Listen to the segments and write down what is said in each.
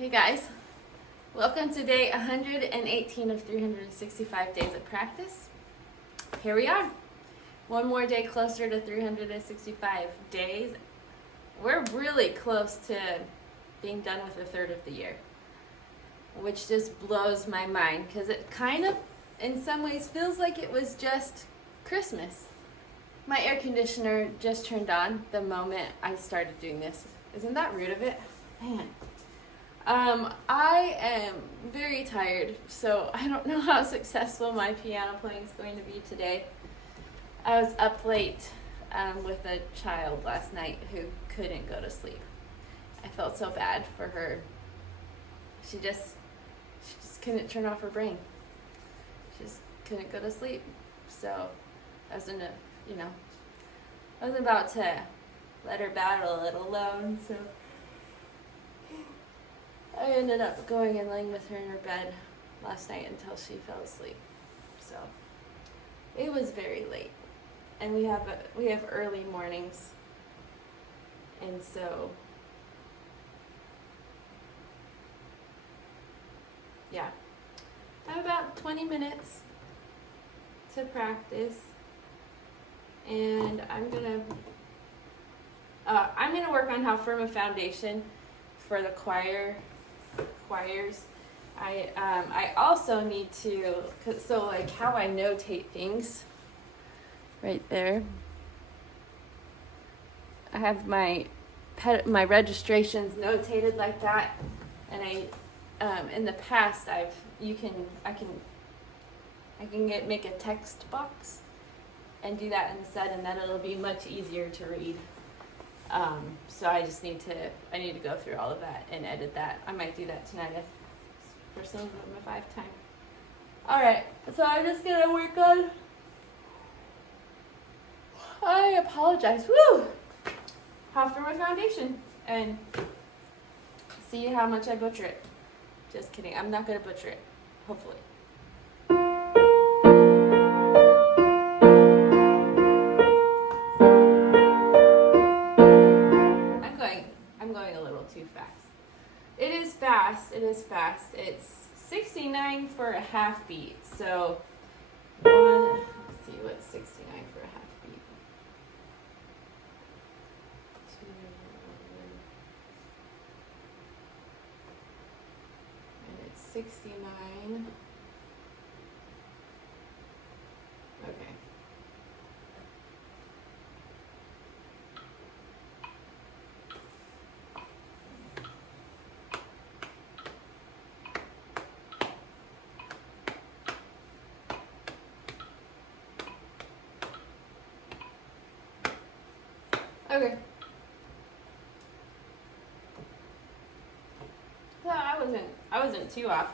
Hey guys, welcome to day 118 of 365 days of practice. Here we are, one more day closer to 365 days. We're really close to being done with a third of the year, which just blows my mind because it kind of, in some ways, feels like it was just Christmas. My air conditioner just turned on the moment I started doing this. Isn't that rude of it? Man. I am very tired, so I don't know how successful my piano playing is going to be today. I was up late with a child last night who couldn't go to sleep. I felt so bad for her. She just couldn't turn off her brain. She just couldn't go to sleep. So I wasn't about to let her battle it alone. So I ended up going and laying with her in her bed last night until she fell asleep. So it was very late, and we have early mornings, and so yeah, I have about 20 minutes to practice, and I'm gonna work on how firm a foundation for the choirs. I also need to, how I notate things right there. I have my registrations notated like that, and in the past I can make a text box and do that instead, and then it'll be much easier to read. So I need to go through all of that and edit that. I might do that tonight for some of them if I have time. Alright, so I'm just gonna work on, I apologize, how for my foundation, and see how much I butcher it. Just kidding, I'm not gonna butcher it, hopefully. I'm going a little too fast. It is fast. It's 69 for a half beat. So let's see what's 69 for a half beat. 2, and it's 69. Okay. Okay. So I wasn't too off.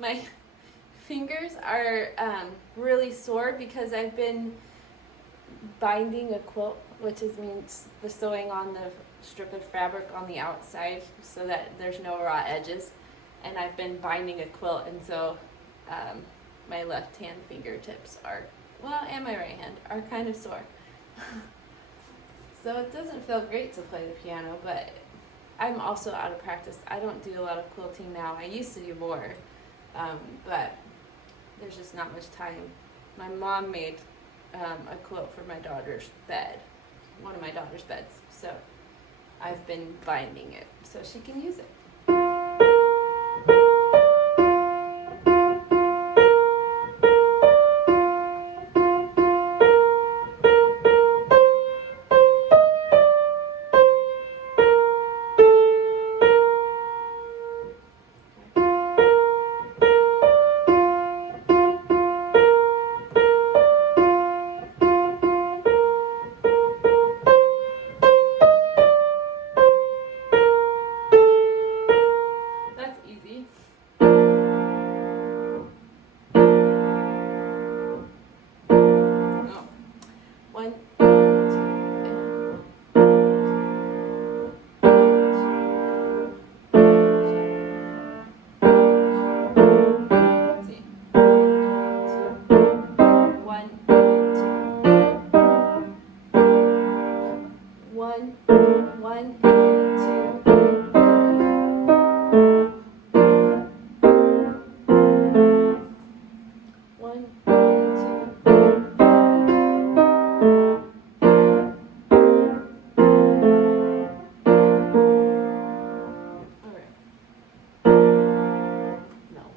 My fingers are really sore because I've been binding a quilt, which means the sewing on the strip of fabric on the outside so that there's no raw edges, and I've been binding a quilt, and so my left hand fingertips and my right hand are kind of sore. So it doesn't feel great to play the piano, but I'm also out of practice. I don't do a lot of quilting now. I used to do more. But there's just not much time. My mom made a quilt for my daughter's bed, one of my daughter's beds, so I've been binding it so she can use it.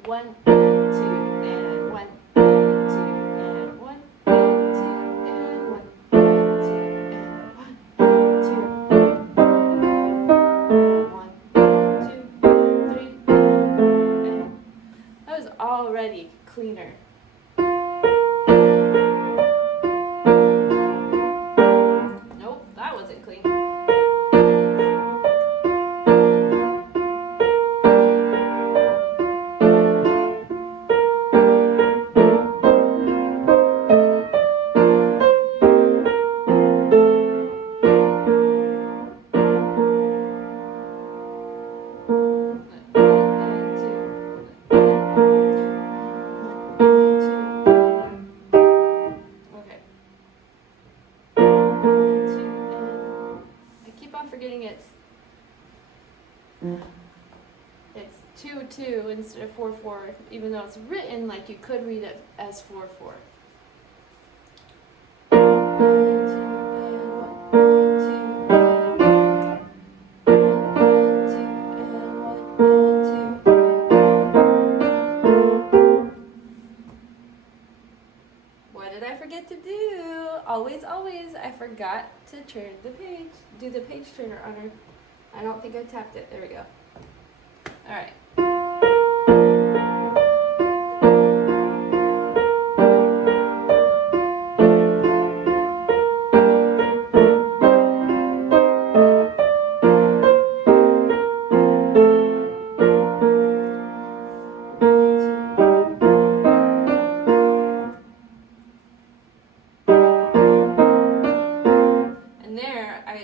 1, 2, and 1, 2, and 1, 2, and 1, 2, and 1, 2, 1, 2, 3, and that was already cleaner. Nope, that wasn't clean. Forgetting it's 2-2 instead of 4-4, even though it's written like you could read it as 4-4. What did I forget to do? Always, I forgot to turn the page. Do the page turner on her. I don't think I tapped it. There we go. All right.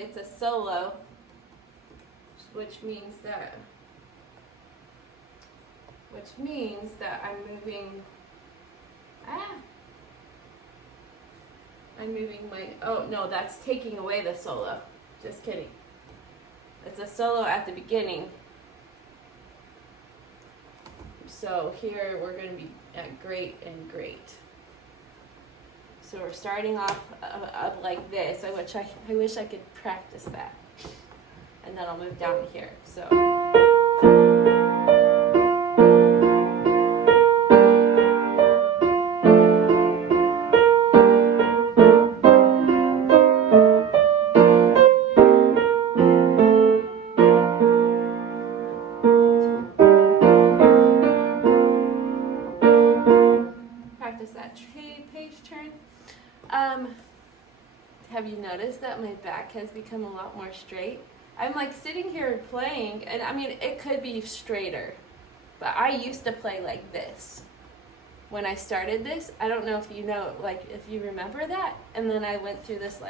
It's a solo, which means that I'm moving. I'm moving my. Oh no, that's taking away the solo. Just kidding. It's a solo at the beginning. So here we're going to be at great and great. So we're starting off up like this. I wish I could practice that. And then I'll move down to here. So. Practice that page turn. Have you noticed that my back has become a lot more straight? I'm like sitting here playing, and I mean, it could be straighter, but I used to play like this when I started this. I don't know if you know, like, if you remember that. And then I went through this,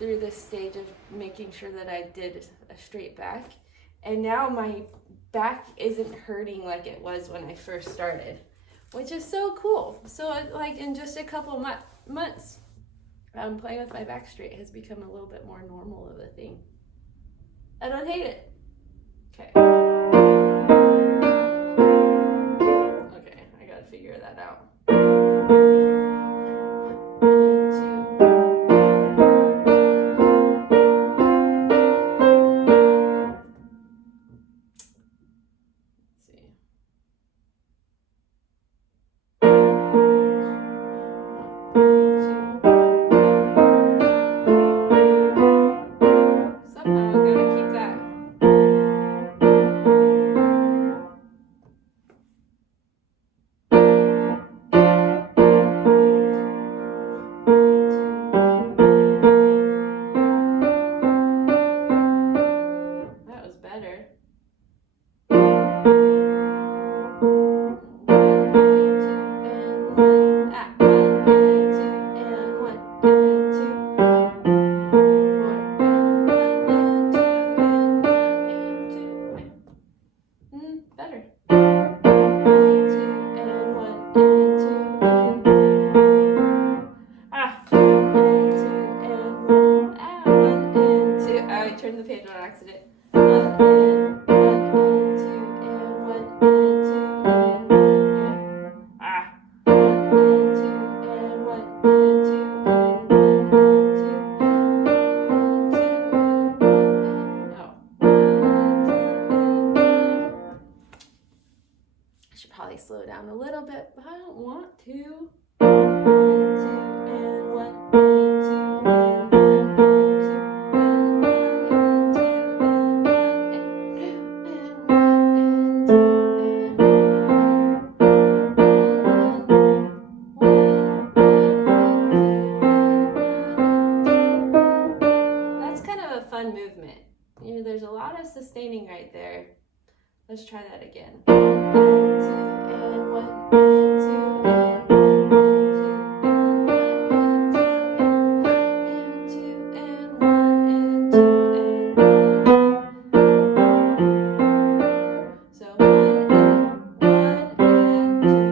through this stage of making sure that I did a straight back. And now my back isn't hurting like it was when I first started, which is so cool. So like in just a couple months, playing with my back straight has become a little bit more normal of a thing. I don't hate it. Okay. Okay, I gotta figure that out. probably slow down a little bit, but I don't want to. 1, 2, and 1, and 2, and 1, and 2, movement. You know, there's a lot of sustaining right there. Let's try that again. 1, and 1, and 2, and 1, and 2, and 2, and 1, and 2, and 1. So 1, and 1, and 2,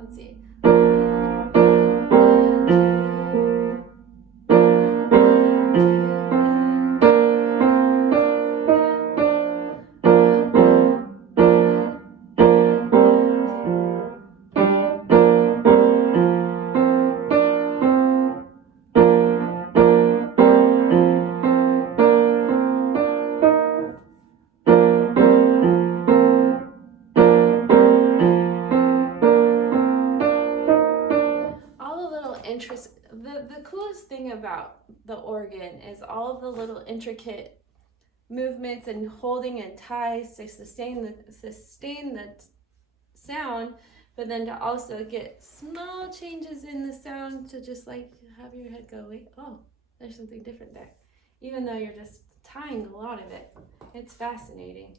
let's see. The coolest thing about the organ is all of the little intricate movements and holding and ties to sustain the sound, but then to also get small changes in the sound to just like have your head go, wait, oh, there's something different there. Even though you're just tying a lot of it. It's fascinating.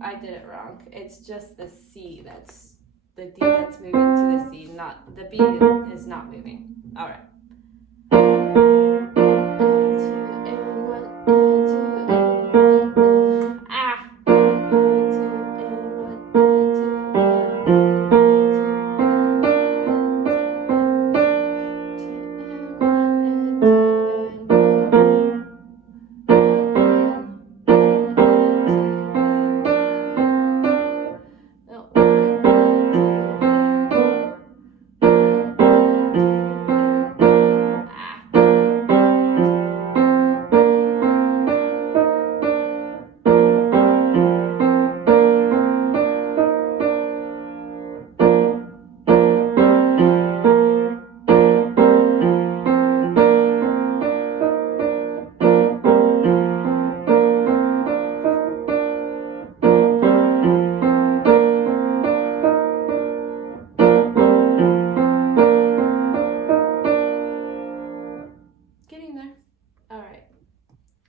I did it wrong. It's just the C that's the D that's moving to the C, not the B is not moving. All right.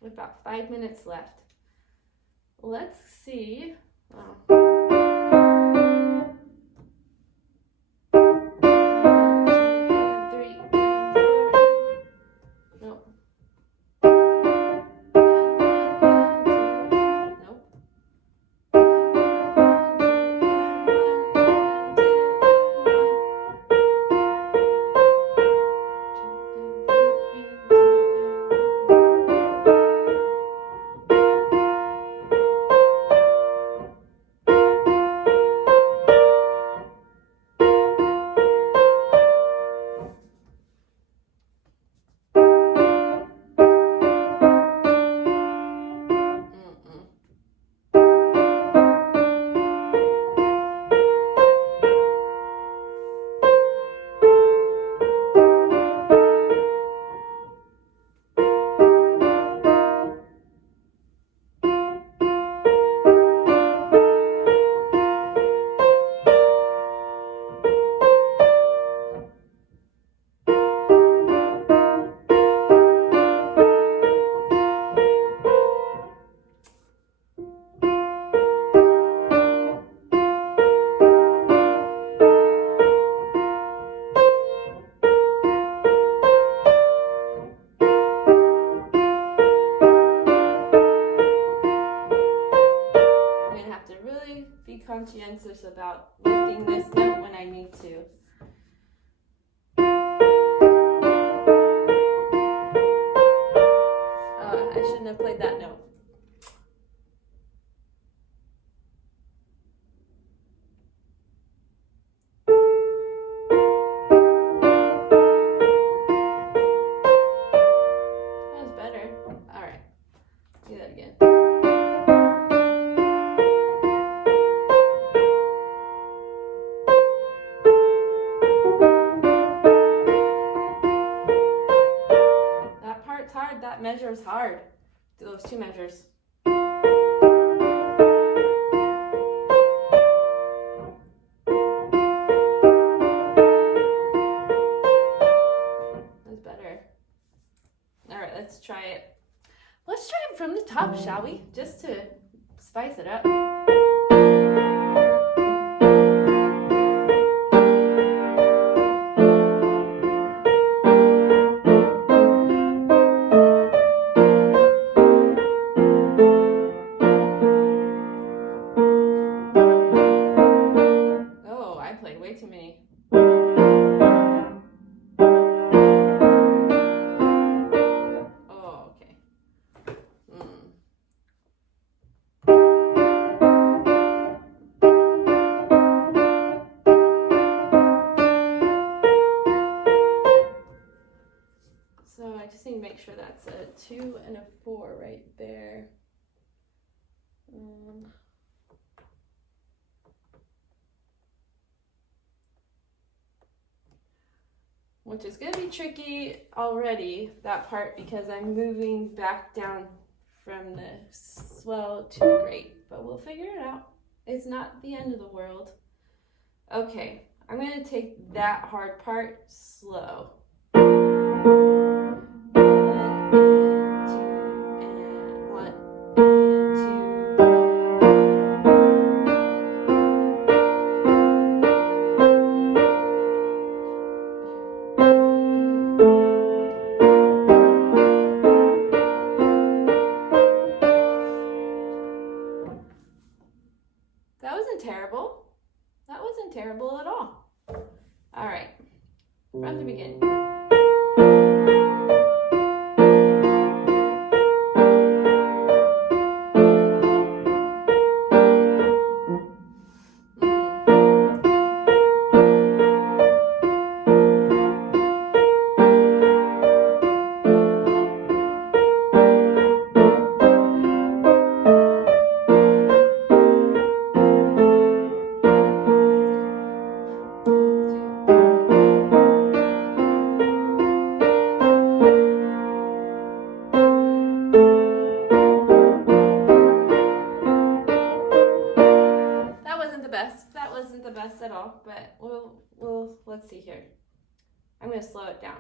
About 5 minutes left. Let's see. conscientious about lifting this note when I need to. I shouldn't have played that note. That was better. All right, do that again. That part's hard. That measure is hard. Do those two measures. That's better. All right, let's try it. Let's try it from the top, shall we? Just to spice it up. Way too many. Oh, okay. So I just need to make sure that's a 2 and a 4 right there. Which is going to be tricky already, that part, because I'm moving back down from the swell to the great. But we'll figure it out. It's not the end of the world. Okay, I'm going to take that hard part slow. 1 and 2 and 1 and 2. That wasn't terrible. That wasn't terrible at all. All right, from the beginning. That wasn't the best at all, but let's see here. I'm going to slow it down.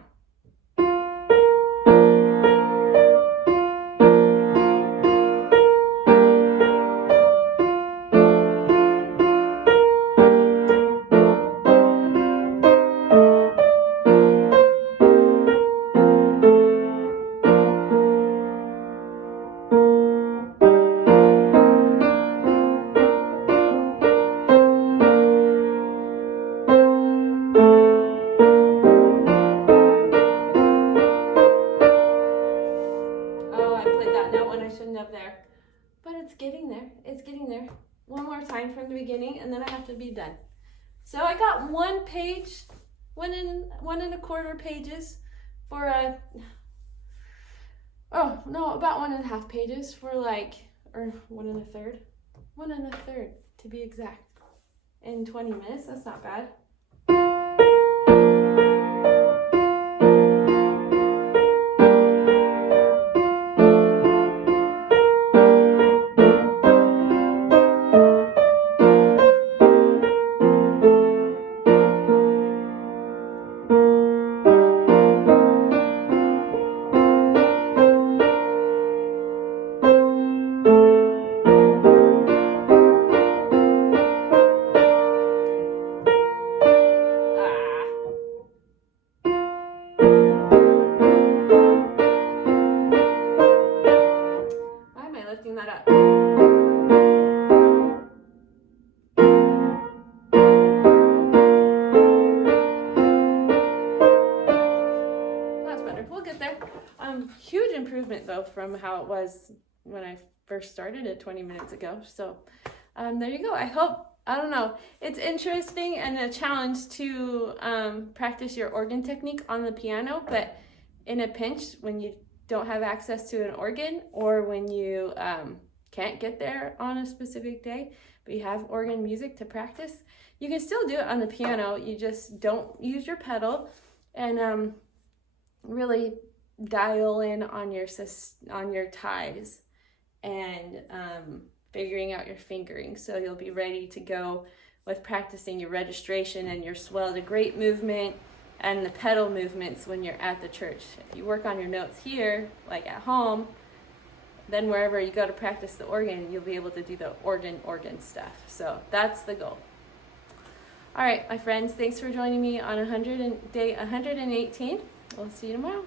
There, but it's getting there. It's getting there. One more time from the beginning, and then I have to be done. So I got 1 page, 1 and 1/4 pages for a. Oh no, about 1.5 pages for like, or 1 1/3, 1 1/3 to be exact. In 20 minutes, that's not bad. That up. though from how it was when I first started it 20 minutes ago. So there you go. I don't know, it's interesting and a challenge to practice your organ technique on the piano, but in a pinch, when you don't have access to an organ, or when you can't get there on a specific day, but you have organ music to practice, you can still do it on the piano. You just don't use your pedal, and really dial in on your ties, and figuring out your fingering, so you'll be ready to go with practicing your registration and your swell to great movement and the pedal movements when you're at the church. If you work on your notes here, like at home, then wherever you go to practice the organ, you'll be able to do the organ stuff. So that's the goal. All right, my friends, thanks for joining me on day 118. We'll see you tomorrow.